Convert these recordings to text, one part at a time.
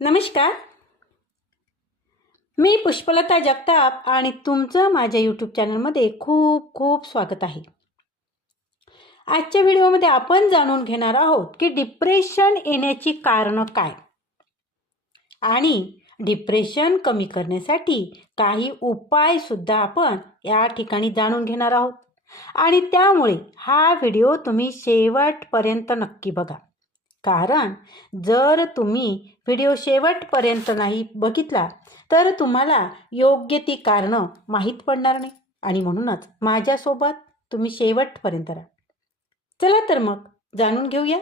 नमस्कार. मी पुष्पलता जगताप आणि तुमचं माझ्या यूट्यूब चॅनलमध्ये खूप खूप स्वागत आहे. आजच्या व्हिडिओमध्ये आपण जाणून घेणार आहोत की डिप्रेशन येण्याची कारणं काय? आणि डिप्रेशन कमी करण्यासाठी काही उपायसुद्धा आपण या ठिकाणी जाणून घेणार आहोत. आणि त्यामुळे हा व्हिडिओ तुम्ही शेवटपर्यंत नक्की बघा. कारण जर तुम्ही व्हिडिओ शेवटपर्यंत नाही बघितला तर तुम्हाला योग्य ती कारणं माहीत पडणार नाही. आणि म्हणूनच माझ्यासोबत तुम्ही शेवटपर्यंत राहा. चला तर मग जाणून घेऊया.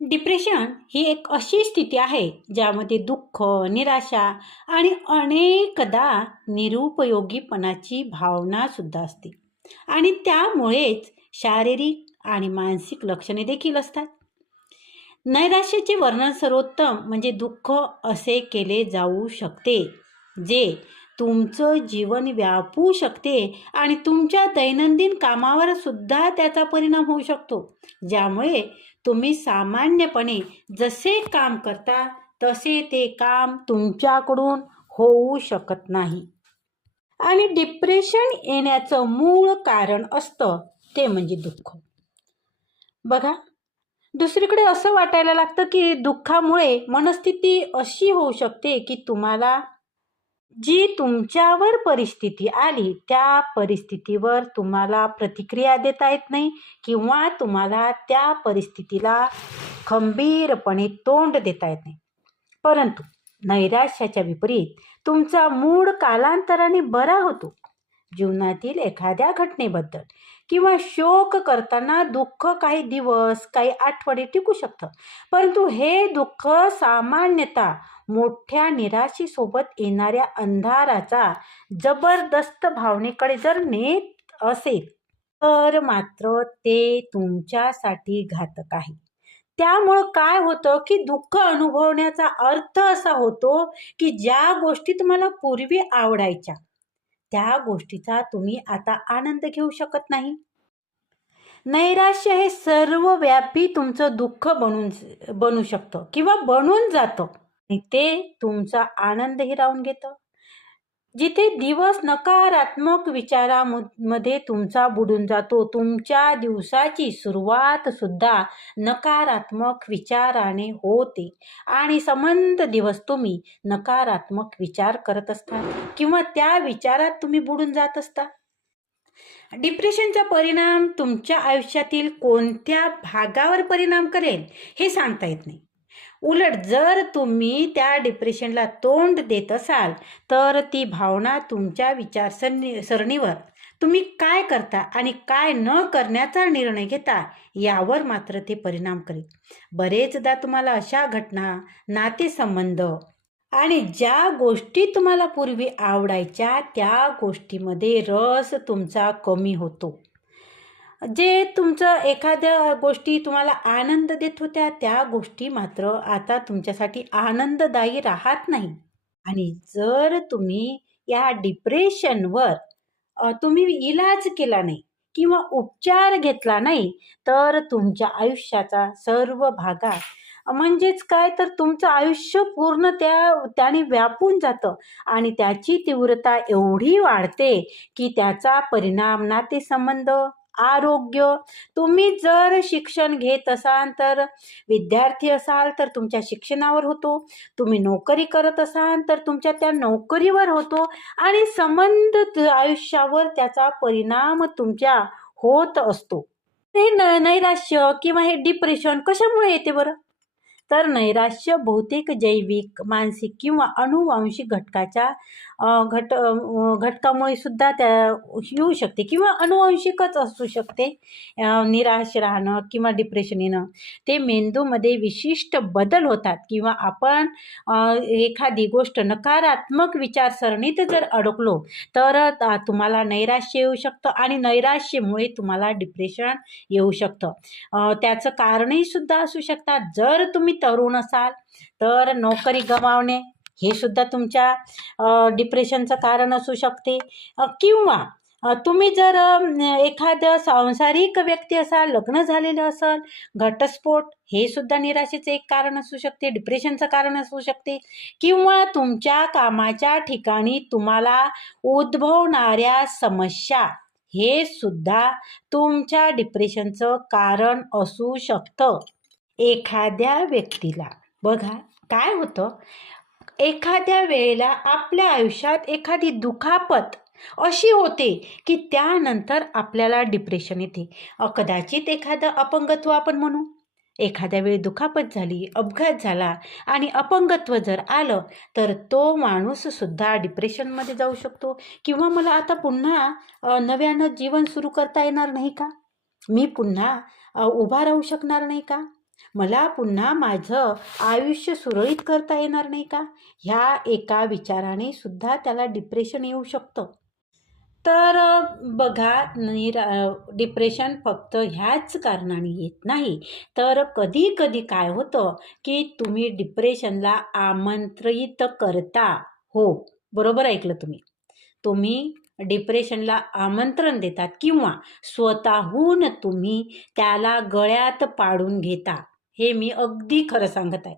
डिप्रेशन ही एक अशी स्थिती आहे ज्यामध्ये दुःख निराशा आणि अनेकदा निरुपयोगीपणाची भावना सुद्धा असते. आणि त्यामुळेच शारीरिक आणि मानसिक लक्षणे देखील असतात. नैराश्याचे वर्णन सर्वोत्तम म्हणजे दुःख असे केले जाऊ शकते जे तुमचं जीवन व्यापू शकते आणि तुमच्या दैनंदिन कामावर सुद्धा त्याचा परिणाम होऊ शकतो. ज्यामुळे तुम्ही सामान्यपणे जसे काम करता तसे ते काम तुमच्याकडून होऊ शकत नाही. आणि डिप्रेशन येण्याचं मूळ कारण असतं ते म्हणजे दुःख. बघा दुसरीकडे असं वाटायला लागतं की दुःखामुळे मनस्थिती अशी होऊ शकते की तुम्हाला जी तुमच्यावर परिस्थिती आली त्या परिस्थितीवर तुम्हाला प्रतिक्रिया देता येत नाही किंवा तुम्हाला त्या परिस्थितीला खंबीरपणे तोंड देता येत नाही. परंतु नैराश्याच्या विपरीत तुमचा मूड कालांतराने बरा होतो. जीवनातील एखाद्या घटनेबद्दल किंवा शोक करताना दुःख काही दिवस काही आठवडे टिकू शकतं. परंतु हे दुःख सामान्यतः मोठ्या निराशेसोबत येणाऱ्या अंधाराचा जबरदस्त भावनेकडे जर नेत असेल तर मात्र ते तुमच्यासाठी घातक आहे. त्यामुळं काय होतं की दुःख अनुभवण्याचा अर्थ असा होतो की ज्या गोष्टी तुम्हाला पूर्वी आवडायच्या त्या गोष्टीचा तुम्ही आता आनंद घेऊ शकत नाही. नैराश्य हे सर्वव्यापी तुमचं दुःख बनून बनू शकतं किंवा बनून जातं. आणि ते तुमचा आनंदही राहून घेतं. जिथे दिवस नकारात्मक विचारामध्ये तुमचा बुडून जातो तुमच्या दिवसाची सुरुवात सुद्धा नकारात्मक विचाराने होते. आणि संबंध दिवस तुम्ही नकारात्मक विचार करत असता किंवा त्या विचारात तुम्ही बुडून जात असता. डिप्रेशनचा परिणाम तुमच्या आयुष्यातील कोणत्या भागावर परिणाम करेल हे सांगता येत नाही. उलट जर तुम्ही त्या डिप्रेशनला तोंड देत असाल तर ती भावना तुमच्या विचारसरणी सरणीवर. तुम्ही काय करता आणि काय न करण्याचा निर्णय घेता यावर मात्र ते परिणाम करेल बरेचदा तुम्हाला अशा घटना नातेसंबंध आणि ज्या गोष्टी तुम्हाला पूर्वी आवडायच्या त्या गोष्टीमध्ये रस तुमचा कमी होतो. जे तुमचं एखाद्या गोष्टी तुम्हाला आनंद देत होत्या त्या गोष्टी मात्र आता तुमच्यासाठी आनंददायी राहत नाही. आणि जर तुम्ही या डिप्रेशनवर तुम्ही इलाज केला नाही किंवा उपचार घेतला नाही तर तुमच्या आयुष्याचा सर्व भागात म्हणजेच काय तर तुमचं आयुष्य पूर्ण त्या त्याने व्यापून जातं. आणि त्याची तीव्रता एवढी वाढते की त्याचा परिणाम नातेसंबंध आरोग्य. तुम्ही जर शिक्षण घेत असाल तर विद्यार्थी असाल तर तुमच्या शिक्षणावर होतो. तुम्ही नोकरी करत असाल तर तुमच्या त्या नोकरीवर होतो आणि संबंध आयुष्यावर त्याचा परिणाम तुमच्या होत असतो. हे न नैराश्य किंवा हे डिप्रेशन कशामुळे येते बरं? तर नैराश्य बहुतेक जैविक मानसिक किंवा अनुवांशिक घटकाच्या घट घटकामुळे सुद्धा त्या येऊ शकते किंवा अनुवांशिकच असू शकते. निराश राहणं किंवा डिप्रेशन येणं ते मेंदूमध्ये विशिष्ट बदल होतात किंवा आपण एखादी गोष्ट नकारात्मक विचारसरणीत जर अडकलो तर तुम्हाला नैराश्य येऊ शकतं आणि नैराश्यमुळे तुम्हाला डिप्रेशन येऊ शकतं. त्याचं कारणही सुद्धा असू शकतात. जर तुम्ही तरुण असाल तर नोकरी गमावणे हे सुद्धा तुमच्या डिप्रेशनचं कारण असू शकते. किंवा तुम्ही जर एखादं सांसारिक व्यक्ती असाल लग्न झालेलं असेल घटस्फोट हे सुद्धा निराशेचं एक कारण असू शकते डिप्रेशनचं कारण असू शकते. किंवा तुमच्या कामाच्या ठिकाणी तुम्हाला उद्भवणाऱ्या समस्या हे सुद्धा तुमच्या डिप्रेशनचं कारण असू शकतं. एखाद्या व्यक्तीला. बघा काय होतं? एखाद्या वेळेला आपल्या आयुष्यात एखादी दुखापत अशी होते की त्यानंतर आपल्याला डिप्रेशन येते. कदाचित एखादं अपंगत्व आपण म्हणू. एखाद्या वेळी दुखापत झाली अपघात झाला आणि अपंगत्व जर आलं तर तो माणूससुद्धा डिप्रेशनमध्ये जाऊ शकतो. किंवा मला आता पुन्हा नव्यानं जीवन सुरू करता येणार नाही का? मी पुन्हा उभा राहू शकणार नाही का? मला पुन्हा माझं आयुष्य सुरळीत करता येणार नाही का? ह्या एका विचाराने सुद्धा त्याला डिप्रेशन येऊ शकतं. तर बघा निरा डिप्रेशन फक्त ह्याच कारणाने येत नाही. तर कधी कधी काय होतं की तुम्ही डिप्रेशनला आमंत्रित करता. हो बरोबर ऐकलं तुम्ही. तुम्ही डिप्रेशनला आमंत्रण देतात किंवा स्वतःहून तुम्ही त्याला गळ्यात पाडून घेता. हे मी अगदी खरं सांगत आहे.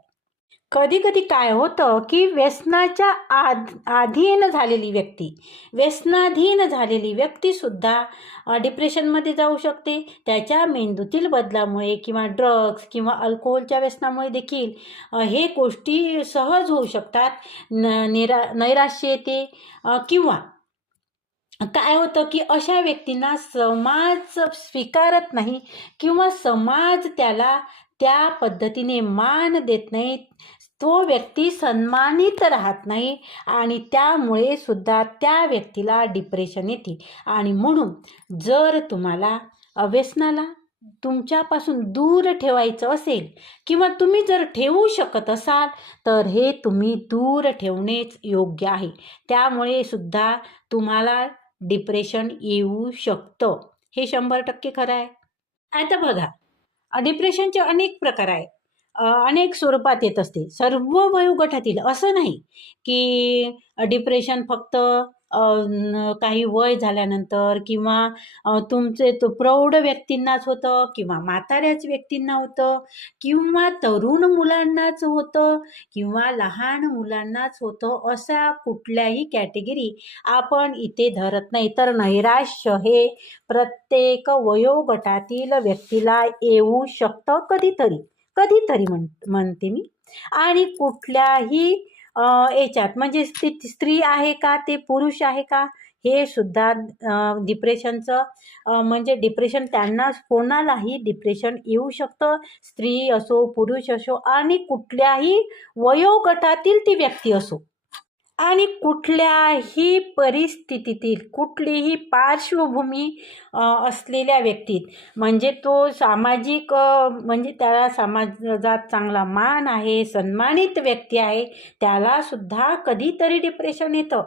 कधी कधी काय होतं की व्यसनाच्या आध आधीन झालेली व्यक्ती व्यसनाधीन झालेली व्यक्तीसुद्धा डिप्रेशनमध्ये जाऊ शकते. त्याच्या मेंदूतील बदलामुळे किंवा ड्रग्स किंवा अल्कोहोलच्या व्यसनामुळे देखील हे गोष्टी सहज होऊ शकतात. न निरा नैराश्य येते किंवा काय होतं की अशा व्यक्तींना समाज स्वीकारत नाही किंवा समाज त्याला त्या पद्धतीने मान देत नाही. तो व्यक्ती सन्मानित राहत नाही आणि त्यामुळे सुद्धा त्या व्यक्तीला डिप्रेशन येते. आणि म्हणून जर तुम्हाला अव्यसनाला तुमच्यापासून दूर ठेवायचं असेल किंवा तुम्ही जर ठेवू शकत असाल तर हे तुम्ही दूर ठेवणेच योग्य आहे. त्यामुळे सुद्धा तुम्हाला डिप्रेशन येऊ शकतं. हे शंभर टक्के खरं आहे. आता बघा. डिप्रेशनचे अनेक प्रकार आहे अनेक स्वरूपात येत असते सर्व वयोगटातील असं नाही की डिप्रेशन फक्त काही वय झाल्यानंतर किंवा तुमचे तो प्रौढ व्यक्तींनाच होतं किंवा म्हाताऱ्याच व्यक्तींना होतं किंवा तरुण मुलांनाच होतं किंवा लहान मुलांनाच होतं असा कुठल्याही कॅटेगरी आपण इथे धरत नाही. तर नैराश्य हे प्रत्येक वयोगटातील व्यक्तीला येऊ शकतं कधीतरी. कधीतरी म्हण म्हणते मी. आणि कुठल्याही याच्यात. म्हणजे ती स्त्री आहे का ते पुरुष आहे का हे सुद्धा डिप्रेशनचं म्हणजे डिप्रेशन त्यांना कोणालाही डिप्रेशन येऊ शकतं. स्त्री असो पुरुष असो आणि कुठल्याही वयोगटातील ती व्यक्ती असो. आणि कुठल्याही परिस्थितीतील कुठलीही पार्श्वभूमी असलेल्या व्यक्तीत म्हणजे तो सामाजिक म्हणजे त्याला समाजात चांगला मान आहे सन्मानित व्यक्ती आहे त्यालासुद्धा कधीतरी डिप्रेशन येतं.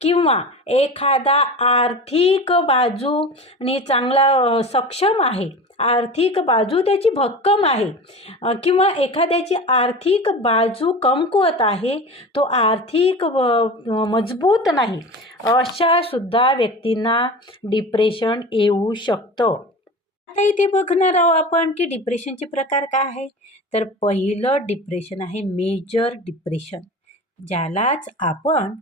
किंवा एखादा आर्थिक बाजूने चांगला सक्षम आहे आर्थिक बाजू त्याची भक्कम आहे. किंवा एखाद्याची आर्थिक बाजू कमकुवत आहे तो आर्थिक व- मजबूत नाही अशा सुद्धा व्यक्तींना डिप्रेशन येऊ शकतं. आता इथे बघणार आहोत आपण की डिप्रेशनचे प्रकार काय आहे तर पहिलं डिप्रेशन आहे मेजर डिप्रेशन ज्यालाच आपण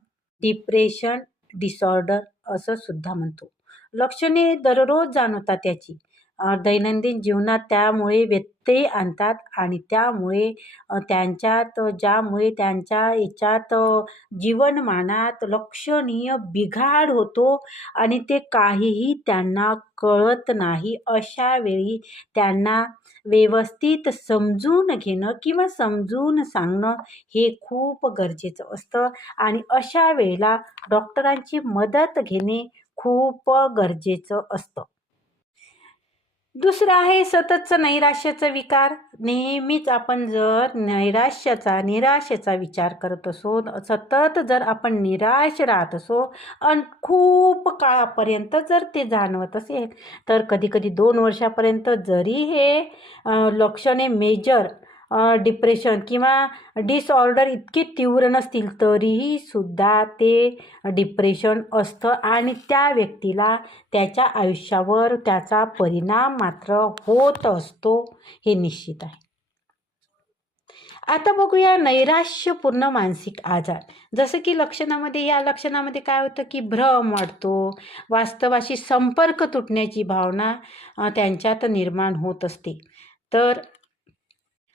डिप्रेशन डिसऑर्डर असं सुद्धा म्हणतो. लक्षणे दररोज जाणवतात त्याची. दैनंदिन जीवनात त्यामुळे व्यत्यय आणतात आणि त्यामुळे त्यांच्यात ज्यामुळे त्यांच्या याच्यात जीवनमानात लक्षणीय बिघाड होतो आणि ते काहीही त्यांना कळत नाही. अशा वेळी त्यांना व्यवस्थित समजून घेणं किंवा समजून सांगणं हे खूप गरजेचं असतं आणि अशा वेळेला डॉक्टरांची मदत घेणे खूप गरजेचं असतं. दुसरं आहे सततचं नैराश्याचा विकार. नेहमीच आपण जर नैराश्याचा निराशेचा विचार करत असो सतत जर आपण निराश राहत असो आणि खूप काळापर्यंत जर ते जाणवत असेल तर कधीकधी दोन वर्षापर्यंत जरी हे लक्षणे मेजर डिप्रेशन किंवा डिसऑर्डर इतके तीव्र नसतील तरीही सुद्धा ते डिप्रेशन असतं आणि त्या व्यक्तीला त्याच्या आयुष्यावर त्याचा परिणाम मात्र होत असतो हे निश्चित आहे. आता बघूया नैराश्यपूर्ण मानसिक आजार. जसं की लक्षणामध्ये या लक्षणामध्ये काय होतं की भ्रम वाढतो वास्तवाशी संपर्क तुटण्याची भावना त्यांच्यात निर्माण होत असते. तर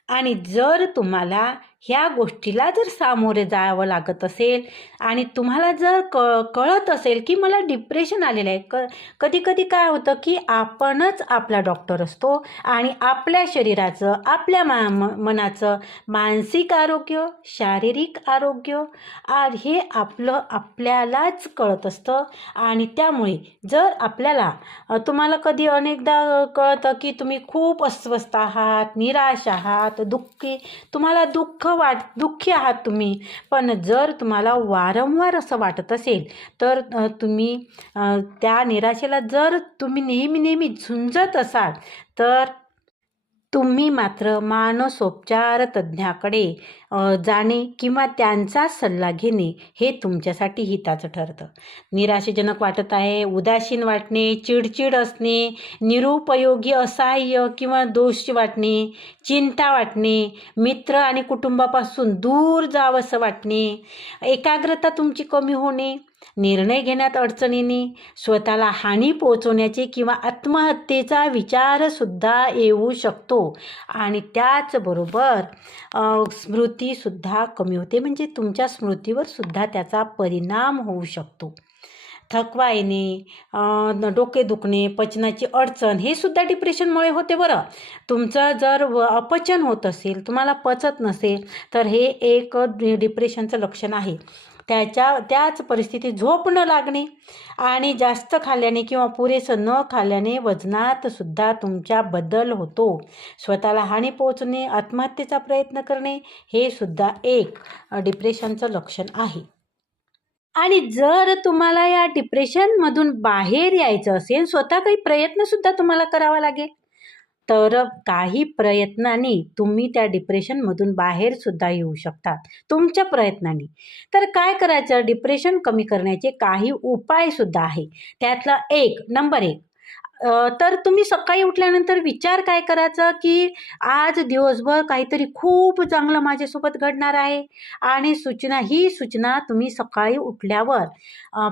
आणि जर तुम्हाला ह्या गोष्टीला जर सामोरे जावं लागत असेल आणि तुम्हाला जर क कळत असेल की मला डिप्रेशन आलेलं आहे क कधी कधी काय होतं की आपणच आपला डॉक्टर असतो आणि आपल्या शरीराचं आपल्या मा म मनाचं मानसिक आरोग्य शारीरिक आरोग्य हे आपलं आपल्यालाच कळत असतं. आणि त्यामुळे जर आपल्याला तुम्हाला कधी अनेकदा कळतं की तुम्ही खूप अस्वस्थ आहात निराश आहात दुःखी तुम्हाला दुःख वाट दुःखी आहात तुम्ही. पण जर तुम्हाला वारंवार असं वाटत असेल तर तुम्ही त्या निराशेला जर तुम्ही नेहमी नेहमी झुंजत असाल तर तुम्ही मात्र मानसोपचार तज्ज्ञाकडे जाणे किंवा त्यांचा सल्ला घेणे हे तुमच्यासाठी हिताचं ठरतं. निराशाजनक वाटत आहे उदासीन वाटणे चिडचिड असणे निरुपयोगी असहाय्य किंवा दोष वाटणे चिंता वाटणे मित्र आणि कुटुंबापासून दूर जावंसं वाटणे एकाग्रता तुमची कमी होणे निर्णय घेण्यात अडचणीने स्वतःला हानी पोचवण्याचे किंवा आत्महत्येचा विचारसुद्धा येऊ शकतो. आणि त्याचबरोबर स्मृतीसुद्धा कमी होते. म्हणजे तुमच्या स्मृतीवर सुद्धा त्याचा परिणाम होऊ शकतो. थकवा येणे डोके दुखणे पचनाची अडचण हे सुद्धा डिप्रेशनमुळे होते बरं. तुमचं जर अपचन होत असेल तुम्हाला पचत नसेल तर हे एक डिप्रेशनचं लक्षण आहे. त्याच्या त्याच परिस्थितीत झोप न लागणे आणि जास्त खाल्ल्याने किंवा पुरेसं न खाल्ल्याने वजनात सुद्धा तुमच्या बदल होतो. स्वतःला हानी पोहोचणे आत्महत्येचा प्रयत्न करणे हे सुद्धा एक डिप्रेशनचं लक्षण आहे. आणि जर तुम्हाला या डिप्रेशनमधून बाहेर यायचं असेल स्वतः काही प्रयत्नसुद्धा तुम्हाला करावा लागेल. तर काही प्रयत्नांनी तुम्ही त्या डिप्रेशनमधून बाहेरसुद्धा येऊ शकतात तुमच्या प्रयत्नांनी. तर काय करायचं? डिप्रेशन कमी करण्याचे काही उपायसुद्धा आहे. त्यातला एक नंबर एक. तर तुम्ही सकाळी उठल्यानंतर विचार काय करायचा की आज दिवसभर काहीतरी खूप चांगलं माझ्यासोबत घडणार आहे आणि सूचना ही सूचना तुम्ही सकाळी उठल्यावर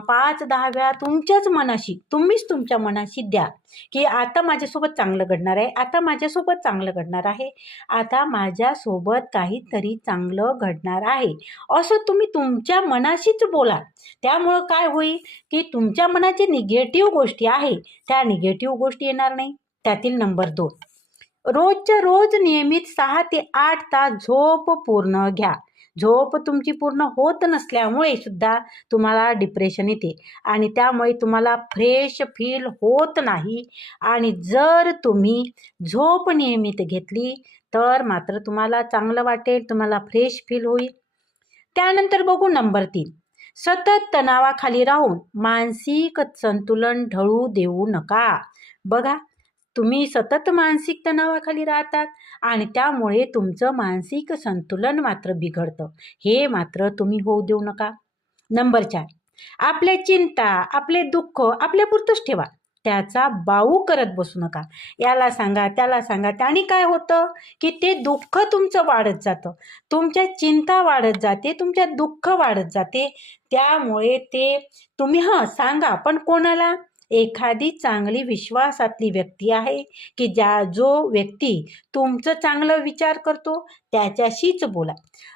पाच दहा वेळा तुमच्याच मनाशी तुम्हीच तुमच्या मनाशी द्या. की आता माझ्यासोबत चांगलं घडणार आहे आता माझ्यासोबत चांगलं घडणार आहे आता माझ्यासोबत काहीतरी चांगलं घडणार आहे. असं तुम्ही तुमच्या मनाशीच बोला. त्यामुळं काय होईल की तुमच्या मनाचे निगेटिव्ह गोष्टी आहे त्या निगेटिव्ह गोष्टी येणार नाही. त्यातील नंबर दोन रोजच्या रोज नियमित सहा ते आठ तास झोप पूर्ण घ्या. झोप तुमची पूर्ण होत नसल्यामुळे सुद्धा तुम्हाला डिप्रेशन येते. आणि त्यामुळे तुम्हाला फ्रेश फील होत नाही. आणि जर तुम्ही झोप नियमित घेतली तर मात्र तुम्हाला चांगलं वाटेल तुम्हाला फ्रेश फील होईल. त्यानंतर बघू नंबर तीन. सतत तणावाखाली राहून मानसिक संतुलन ढळू देऊ नका. बघा तुम्ही सतत मानसिक तणावाखाली राहतात आणि त्यामुळे तुमचं मानसिक संतुलन मात्र बिघडतं. हे मात्र तुम्ही होऊ देऊ नका. नंबर चार. आपल्या चिंता आपले दुःख आपल्यापुरतंच ठेवा. त्याचा बाऊ करत बसू नका. याला सांगा त्याला सांगा त्याने काय होतं? की ते दुःख तुमचं वाढत जातं. तुमच्या चिंता वाढत जाते तुमच्या दुःख वाढत जाते. त्यामुळे ते तुम्ही हां सांगा पण कोणाला? एखादी चांगली विश्वासातली व्यक्ती आहे की ज्या जो व्यक्ती तुमचं चांगलं विचार करतो त्याच्याशीच बोला.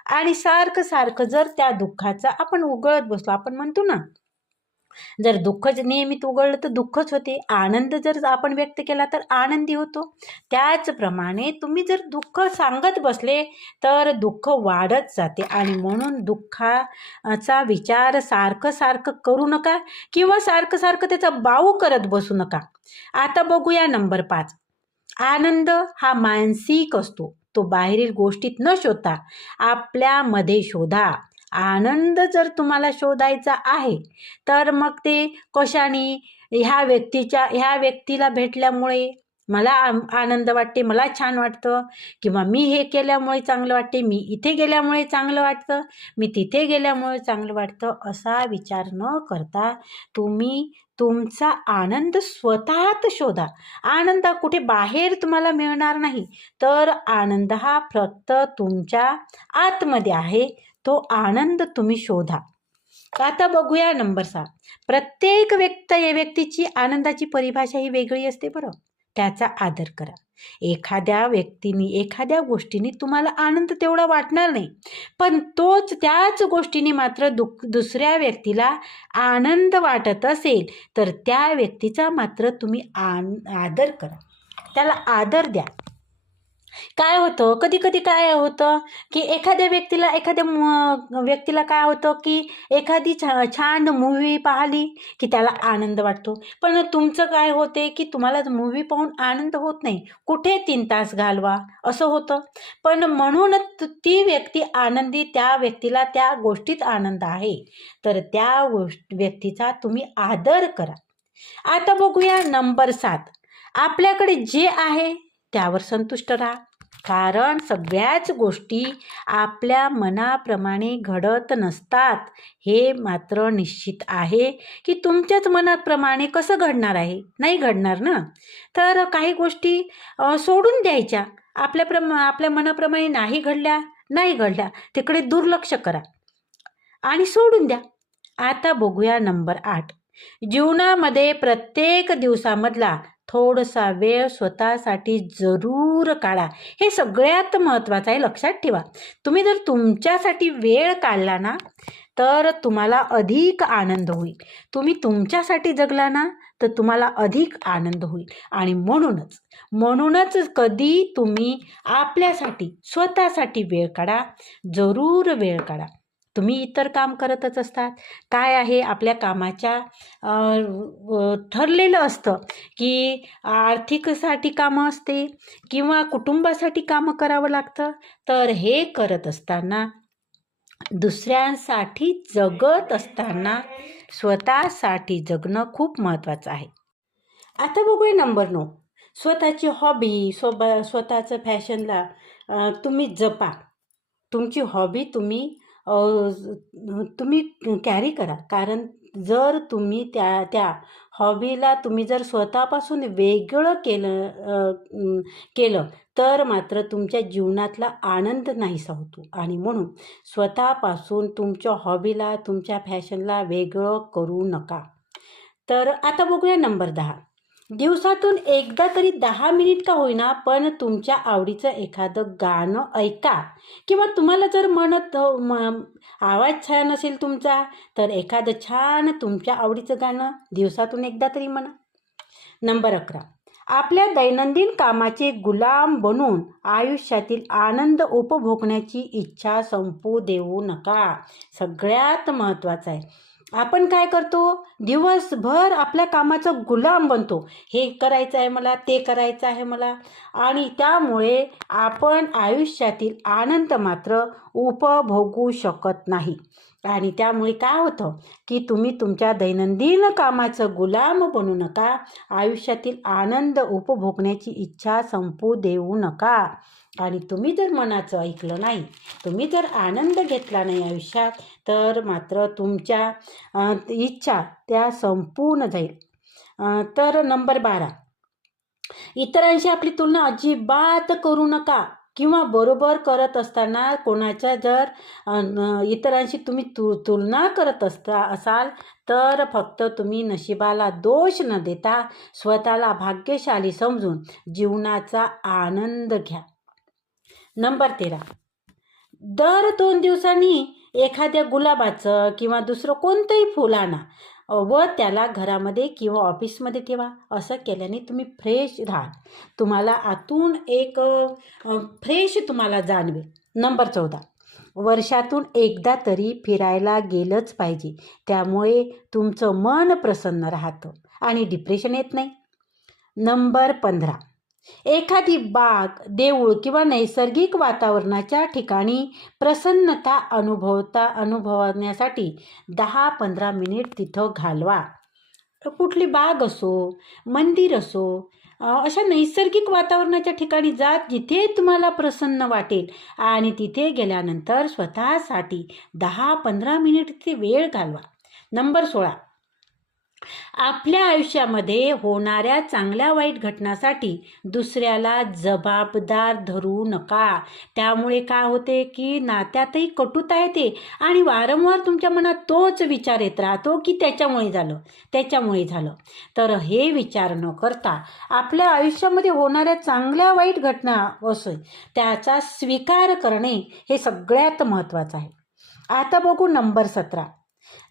आणि सारखं सारखं जर त्या दुःखाचा आपण उगळत बसलो आपण म्हणतो ना जर दुःखच नियमित उघडलं तर दुःखच होते. आनंद जर आपण व्यक्त केला तर आनंदी होतो. त्याचप्रमाणे तुम्ही जर दुःख सांगत बसले तर दुःख वाढत जाते आणि म्हणून दुःखाचा विचार सारखं सारखं करू नका किंवा सारखं सारखं त्याचा बाऊ करत बसू नका. आता बघूया नंबर पाच. आनंद हा मानसिक असतो. तो बाहेरील गोष्टीत न शोधता आपल्यामध्ये शोधा. आनंद जर तुम्हाला शोधायचा आहे तर मग ते कशाने ह्या व्यक्तीच्या ह्या व्यक्तीला भेटल्यामुळे मला आनंद वाटते मला छान वाटतं. किंवा मी हे केल्यामुळे चांगलं वाटते मी इथे गेल्यामुळे चांगलं वाटतं मी तिथे गेल्यामुळे चांगलं वाटतं असा विचार न करता तुम्ही तुमचा आनंद स्वतःत शोधा. आनंद कुठे बाहेर तुम्हाला मिळणार नाही तर आनंद हा फक्त तुमच्या आतमध्ये आहे. तो आनंद तुम्ही शोधा. आता बघूया नंबर सहा. प्रत्येक व्यक्त व्यक्तीची आनंदाची परिभाषा ही वेगळी असते बरं. त्याचा आदर करा. एखाद्या व्यक्तीने एखाद्या गोष्टीने तुम्हाला आनंद तेवढा वाटणार नाही. पण तोच त्याच गोष्टीने मात्र दुख दुसऱ्या व्यक्तीला आनंद वाटत असेल तर त्या व्यक्तीचा मात्र तुम्ही आन आदर करा. त्याला आदर द्या. काय होतं? कधी कधी काय होतं की एखाद्या व्यक्तीला एखाद्या व्यक्तीला काय होतं की एखादी छा छान मूव्ही पाहिली की त्याला आनंद वाटतो. पण तुमचं काय होते की तुम्हाला मूव्ही पाहून आनंद होत नाही. कुठे तीन तास घालवा? असं होतं. पण म्हणूनच ती व्यक्ती आनंदी त्या व्यक्तीला त्या गोष्टीत आनंद आहे. तर त्या गोष्ट व्यक्तीचा तुम्ही आदर करा. आता बघूया नंबर सात. आपल्याकडे जे आहे त्यावर संतुष्ट राहा. कारण सगळ्याच गोष्टी आपल्या मनाप्रमाणे घडत नसतात. हे मात्र निश्चित आहे की तुमच्याच मनाप्रमाणे कसं घडणार आहे? नाही घडणार ना? तर काही गोष्टी सोडून द्यायच्या. आपल्या प्रमा आपल्या मनाप्रमाणे नाही घडल्या नाही घडल्या तिकडे दुर्लक्ष करा. आणि सोडून द्या. आता बघूया नंबर आठ. जीवनामध्ये प्रत्येक दिवसामधला थोडासा वेळ स्वतःसाठी जरूर काढा. हे सगळ्यात महत्त्वाचं आहे लक्षात ठेवा. तुम्ही जर तुमच्यासाठी वेळ काढला ना तर तुम्हाला अधिक आनंद होईल. तुम्ही तुमच्यासाठी जगला ना तर तुम्हाला अधिक आनंद होईल. आणि म्हणूनच म्हणूनच कधी तुम्ही आपल्यासाठी स्वतःसाठी वेळ काढा. जरूर वेळ काढा. तुम्ही इतर काम करतच असतात. काय आहे आपल्या कामाच्या ठरलेलं असतं की आर्थिकसाठी कामं असते किंवा कुटुंबासाठी कामं करावं लागतं. तर हे करत असताना दुसऱ्यांसाठी जगत असताना स्वतःसाठी जगणं खूप महत्त्वाचं आहे. आता बघूया नंबर नऊ. स्वतःची हॉबी सोब स्वतःचं फॅशनला तुम्ही जपा. तुमची हॉबी तुम्ही तुम्ही कॅरी करा. कारण जर तुम्ही त्या त्या हॉबीला तुम्ही जर स्वतःपासून वेगळं केलं केलं तर मात्र तुमच्या जीवनातला आनंद नाहीसा होतो. आणि म्हणून स्वतःपासून तुमच्या हॉबीला तुमच्या फॅशनला वेगळं करू नका. तर आता बघूया नंबर दहा. दिवसातून एकदा तरी दहा मिनिट का होईना पण तुमच्या आवडीचं एखादं गाणं ऐका. किंवा तुम्हाला जर म्हणत आवाज छान असेल तुमचा तर एखादं छान तुमच्या आवडीचं गाणं दिवसातून एकदा तरी म्हणा. नंबर अकरा. आपल्या दैनंदिन कामाचे गुलाम बनून आयुष्यातील आनंद उपभोगण्याची इच्छा संपू देऊ नका. सगळ्यात महत्त्वाचं आहे. आपण काय करतो? दिवसभर आपल्या कामाचा गुलाम बनतो. हे करायचं आहे मला ते करायचं आहे मला. आणि त्यामुळे आपण आयुष्यातील आनंद मात्र उपभोगू शकत नाही. आणि त्यामुळे काय होतं की तुम्ही तुमच्या दैनंदिन कामाचं गुलाम बनू नका. आयुष्यातील आनंद उपभोगण्याची इच्छा संपू देऊ नका. आणि तुम्ही जर मनाचं ऐकलं नाही तुम्ही जर आनंद घेतला नाही आयुष्यात तर मात्र तुमच्या इच्छा त्या संपूर्ण जाईल. तर नंबर बारा. इतरांशी आपली तुलना अजिबात करू नका किंवा बरोबर करत असताना कोणाच्या जर इतरांशी तुम्ही तु तुलना करत असता असाल तर फक्त तुम्ही नशिबाला दोष न देता स्वतःला भाग्यशाली समजून जीवनाचा आनंद घ्या. नंबर तेरा. दर दोन दिवसांनी एखाद्या गुलाबाचं किंवा दुसरं कोणतंही फुल आणा व त्याला घरामध्ये किंवा ऑफिसमध्ये ठेवा. असं केल्याने तुम्ही फ्रेश राहाल. तुम्हाला आतून एक फ्रेश तुम्हाला जाणवेल. नंबर चौदा. वर्षातून एकदा तरी फिरायला गेलंच पाहिजे. त्यामुळे तुमचं मन प्रसन्न राहतं आणि डिप्रेशन येत नाही. नंबर पंधरा. एखादी बाग देऊळ किंवा नैसर्गिक वातावरणाच्या ठिकाणी प्रसन्नता अनुभवता अनुभवण्यासाठी दहा पंधरा मिनिट तिथं घालवा. कुठली बाग असो मंदिर असो अशा नैसर्गिक वातावरणाच्या ठिकाणी जात जिथे तुम्हाला प्रसन्न वाटेल आणि तिथे गेल्यानंतर स्वतःसाठी दहा पंधरा मिनिट तिथे वेळ घालवा. नंबर सोळा. आपल्या आयुष्यामध्ये होणाऱ्या चांगल्या वाईट घटनासाठी दुसऱ्याला जबाबदार धरू नका. त्यामुळे काय होते की नात्यातही कटुता येते आणि वारंवार तुमच्या मनात तोच विचार येत राहतो की त्याच्यामुळे झालं त्याच्यामुळे झालं. तर हे विचार न करता आपल्या आयुष्यामध्ये होणाऱ्या चांगल्या वाईट घटना असो त्याचा स्वीकार करणे हे सगळ्यात महत्त्वाचं आहे. आता बघू नंबर सतरा.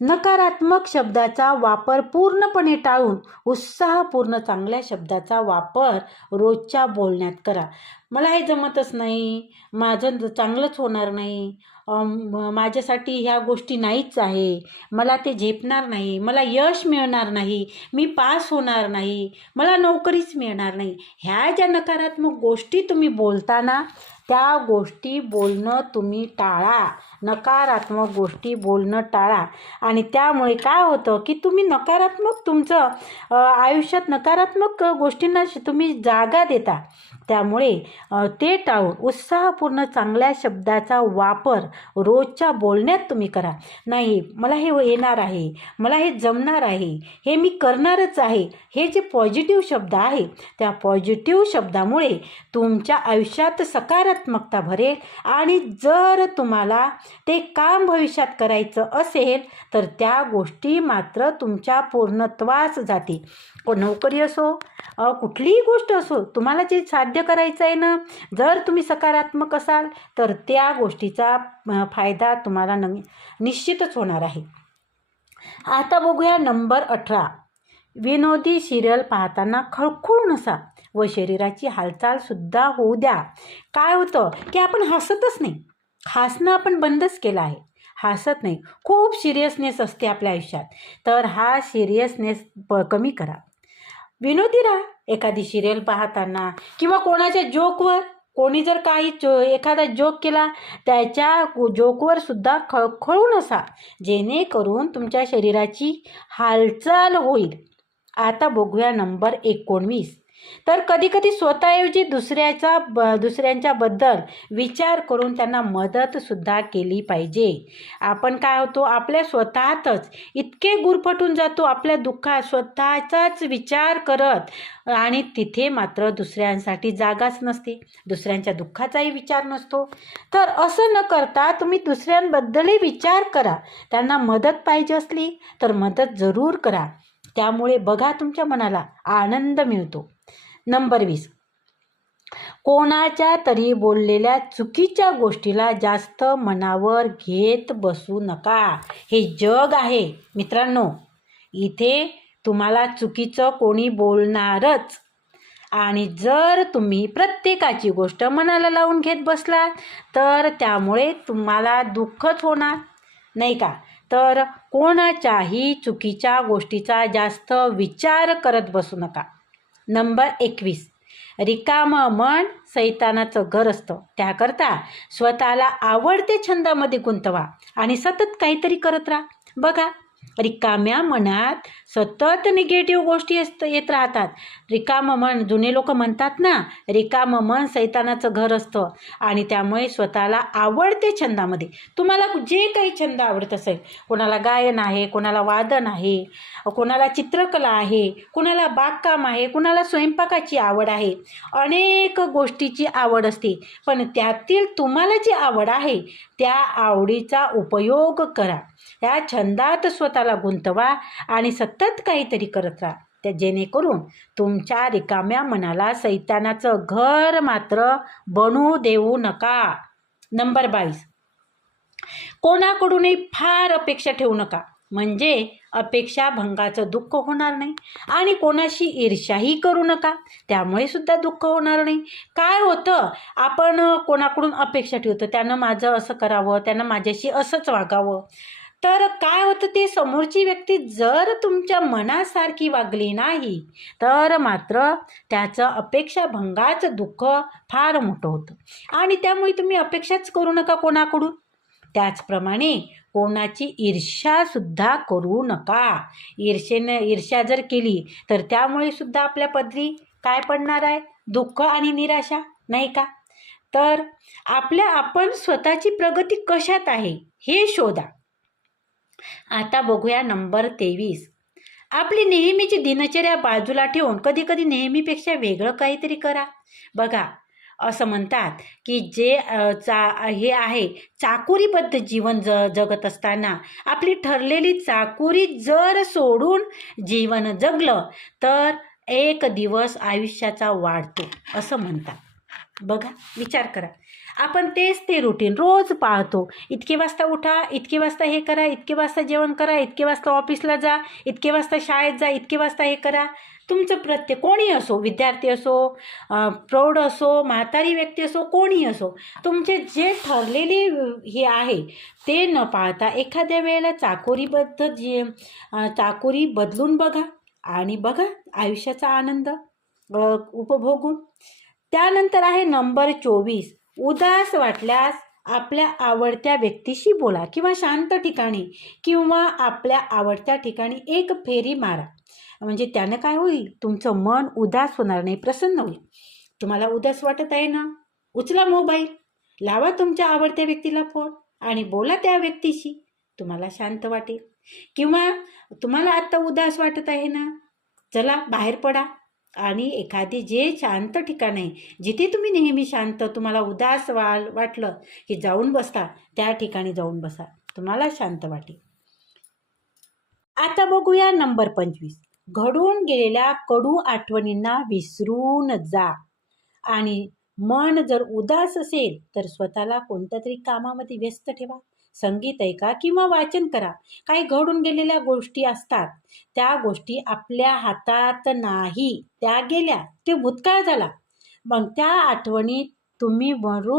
नकारात्मक शब्दाचा वापर पूर्णपणे टाळून उत्साहपूर्ण चांगल्या शब्दाचा वापर रोजच्या बोलण्यात करा. मला हे जमतच नाही. माझं चांगलंच होणार नाही. माझ्यासाठी ह्या गोष्टी नाहीच आहे. मला ते झेपणार नाही. मला यश मिळणार नाही. मी पास होणार नाही. मला नोकरीच मिळणार नाही. ह्या ज्या नकारात्मक गोष्टी तुम्ही बोलताना त्या गोष्टी बोलणं तुम्ही टाळा. नकारात्मक गोष्टी बोलणं टाळा. आणि त्यामुळे काय होतं की तुम्ही नकारात्मक तुमचं आयुष्यात नकारात्मक गोष्टींना श- तुम्ही जागा देता. त्यामुळे ते टाळून उत्साहपूर्ण चांगल्या शब्दाचा वापर रोजच्या बोलण्यात तुम्ही करा. नाही मला हे येणार आहे मला हे जमणार आहे हे मी करणारच आहे हे जे पॉझिटिव्ह शब्द आहे त्या पॉझिटिव्ह शब्दामुळे तुमच्या आयुष्यात सकारात्मकता भरेल. आणि जर तुम्हाला ते काम भविष्यात करायचं असेल तर त्या गोष्टी मात्र तुमच्या पूर्णत्वास जातील. को नोकरी असो कुठलीही गोष्ट असो तुम्हाला जे साध्य करायचं आहे ना जर तुम्ही सकारात्मक असाल तर त्या गोष्टीचा फायदा तुम्हाला न निश्चितच होणार आहे. आता बघूया नंबर अठरा. विनोदी सिरियल पाहताना खळखळून नसा व शरीराची हालचालसुद्धा होऊ द्या. काय होतं की आपण हसतच नाही. हसणं आपण बंदच केलं आहे. हसत नाही. खूप सिरियसनेस असते आपल्या आयुष्यात. तर हा सिरियसनेस प कमी करा. विनोदी राहा. एखादी सिरियल पाहताना किंवा कोणाच्या जोकवर कोणी जर काही जो एखादा जोक केला त्याच्या जोकवर सुद्धा खळखळून असा. जेणेकरून तुमच्या शरीराची हालचाल होईल. आता बघूया नंबर एकोणवीस. तर कधीकधी स्वतःऐवजी दुसऱ्याचा ब दुसऱ्यांच्याबद्दल विचार करून त्यांना मदतसुद्धा केली पाहिजे. आपण काय होतो आपल्या स्वतःतच इतके गुरफटून जातो आपल्या दुःखात स्वतःचाच विचार करत आणि तिथे मात्र दुसऱ्यांसाठी जागाच नसते. दुसऱ्यांच्या दुःखाचाही विचार नसतो. तर असं न करता तुम्ही दुसऱ्यांबद्दलही विचार करा. त्यांना मदत पाहिजे असली तर मदत जरूर करा. त्यामुळे बघा तुमच्या मनाला आनंद मिळतो. नंबर वीस. कोणाच्या तरी बोललेल्या चुकीच्या गोष्टीला जास्त मनावर घेत बसू नका. हे जग आहे. मित्रांनो इथे तुम्हाला चुकीचं कोणी बोलणारच. आणि जर तुम्ही प्रत्येकाची गोष्ट मनाला लावून घेत बसला तर त्यामुळे तुम्हाला दुःखच होणार नाही का? तर कोणाच्याही चुकीच्या गोष्टीचा जास्त विचार करत बसू नका. नंबर एकवीस. रिकामं मन सैतानाचं घर असतं. त्याकरता स्वतःला आवडते छंदामध्ये गुंतवा आणि सतत काहीतरी करत राहा. बघा रिकाम्या मनात सतत निगेटिव्ह गोष्टी असत येत राहतात. रिकामं मन जुने लोक म्हणतात ना रिकामं मन सैतानाचं घर असतं. आणि त्यामुळे स्वतःला आवडते छंदामध्ये. तुम्हाला जे काही छंद आवडत असेल कोणाला गायन आहे कोणाला वादन आहे कोणाला चित्रकला आहे कोणाला बागकाम आहे कोणाला स्वयंपाकाची आवड आहे अनेक गोष्टीची आवड असते. पण त्यातील तुम्हाला जी आवड आहे त्या आवडीचा उपयोग करा. त्या छंदात स्वतःला गुंतवा आणि सतत काहीतरी करत राहा. त्या जेणेकरून तुमच्या रिकाम्या मनाला सैतानाचं घर मात्र बनू देऊ नका. नंबर बावीस. कोणाकडूनही फार अपेक्षा ठेवू नका. म्हणजे अपेक्षा भंगाचं दुःख होणार नाही आणि कोणाशी ईर्ष्याही करू नका. त्यामुळे सुद्धा दुःख होणार नाही. काय होतं? आपण कोणाकडून अपेक्षा ठेवतो? त्यानं माझं असं करावं त्यानं माझ्याशी असंच वागावं. तर काय होतं ते समोरची व्यक्ती जर तुमच्या मनासारखी वागली नाही तर मात्र त्याचं अपेक्षाभंगाचं दुःख फार मोठं होतं. आणि त्यामुळे तुम्ही अपेक्षाच करू नका कोणाकडून. त्याचप्रमाणे कोणाची ईर्ष्यासुद्धा करू नका. ईर्षेने ईर्ष्या जर केली तर त्यामुळे सुद्धा आपल्या पदरी काय पडणार आहे? दुःख आणि निराशा नाही का? तर आपल्या आपण स्वतःची प्रगती कशात आहे हे शोधा. आता बघूया नंबर तेवीस. आपली नेहमीची दिनचर्या बाजूला ठेवून कधी कधी नेहमीपेक्षा वेगळं काहीतरी करा. बघा असं म्हणतात की जे चा हे आहे चाकोरीबद्ध जीवन ज जगत असताना आपली ठरलेली चाकोरी जर सोडून जीवन जगलं तर एक दिवस आयुष्याचा वाढतो असं म्हणतात. बघा विचार करा. आपण तेच ते रुटीन रोज पाळतो. इतके वाजता उठा इतके वाजता हे करा इतके वाजता जेवण करा इतके वाजता ऑफिसला जा इतके वाजता शाळेत जा इतके वाजता हे करा. तुमचं प्रत्येक कोणी असो विद्यार्थी असो प्रौढ असो म्हातारी व्यक्ती असो कोणी असो तुमचे जे ठरलेले हे आहे ते न पाळता एखाद्या वेळेला चाकोरीबद्ध जे चाकोरी बदलून बघा आणि बघा आयुष्याचा आनंद उपभोगून. त्यानंतर आहे नंबर चोवीस. उदास वाटल्यास आपल्या आवडत्या व्यक्तीशी बोला किंवा शांत ठिकाणी किंवा आपल्या आवडत्या ठिकाणी एक फेरी मारा. म्हणजे त्यानं काय होईल? तुमचं मन उदास होणार नाही प्रसन्न होईल. तुम्हाला उदास वाटत आहे ना? उचला मोबाईल. लावा तुमच्या आवडत्या व्यक्तीला फोन आणि बोला त्या व्यक्तीशी. तुम्हाला शांत वाटेल. किंवा तुम्हाला आत्ता उदास वाटत आहे ना? चला बाहेर पडा. आणि एखादी जे शांत ठिकाण आहे जिथे तुम्ही नेहमी शांत तुम्हाला उदास वा वाटलं की जाऊन बसता त्या ठिकाणी जाऊन बसा. तुम्हाला शांत वाटेल. आता बघूया नंबर पंचवीस. घडून गेलेल्या कडू आठवणींना विसरून जा. आणि मन जर उदास असेल तर स्वतःला कोणत्या तरी कामामध्ये व्यस्त ठेवा. संगीत ऐका किंवा वाचन करा. काही घडून गेलेल्या गोष्टी असतात. त्या गोष्टी आपल्या हातात नाही. त्या गेल्या. ते भूतकाळ झाला. मग त्या आठवणी तुम्ही मरू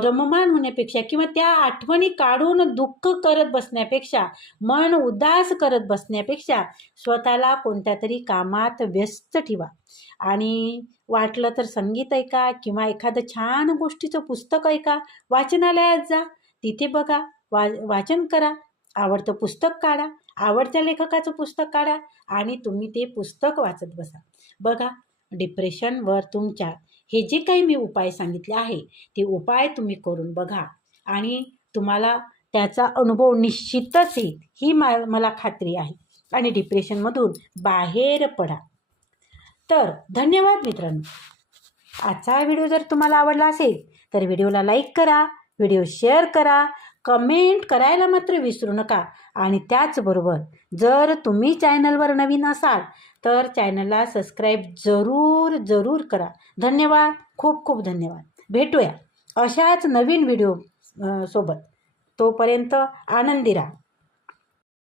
रममान होण्यापेक्षा किंवा त्या आठवणी काढून दुःख करत बसण्यापेक्षा मन उदास करत बसण्यापेक्षा स्वतःला कोणत्या तरी कामात व्यस्त ठेवा. आणि वाटलं तर संगीत ऐका किंवा एखादं छान गोष्टीचं पुस्तक ऐका. वाचनालयात जा. तिथे बघा वा वाचन करा आवडतं पुस्तक काढा आवडत्या लेखकाचं पुस्तक काढा आणि तुम्ही ते पुस्तक वाचत बसा. बघा डिप्रेशनवर तुमच्या हे जे काही मी उपाय सांगितले आहे ते उपाय तुम्ही करून बघा आणि तुम्हाला त्याचा अनुभव निश्चितच येईल ही मा मला खात्री आहे आणि डिप्रेशनमधून बाहेर पडा. तर धन्यवाद मित्रांनो. आजचा व्हिडिओ जर तुम्हाला आवडला असेल तर व्हिडिओला लाईक करा व्हिडिओ शेअर करा कमेंट करायला मात्र विसरू नका. आणि त्याचबरोबर जर तुम्ही चॅनलवर नवीन असाल तर चॅनलला सबस्क्राईब जरूर जरूर करा. धन्यवाद. खूप खूप धन्यवाद. भेटूया अशाच नवीन व्हिडिओ सोबत. तोपर्यंत आनंदी राहा.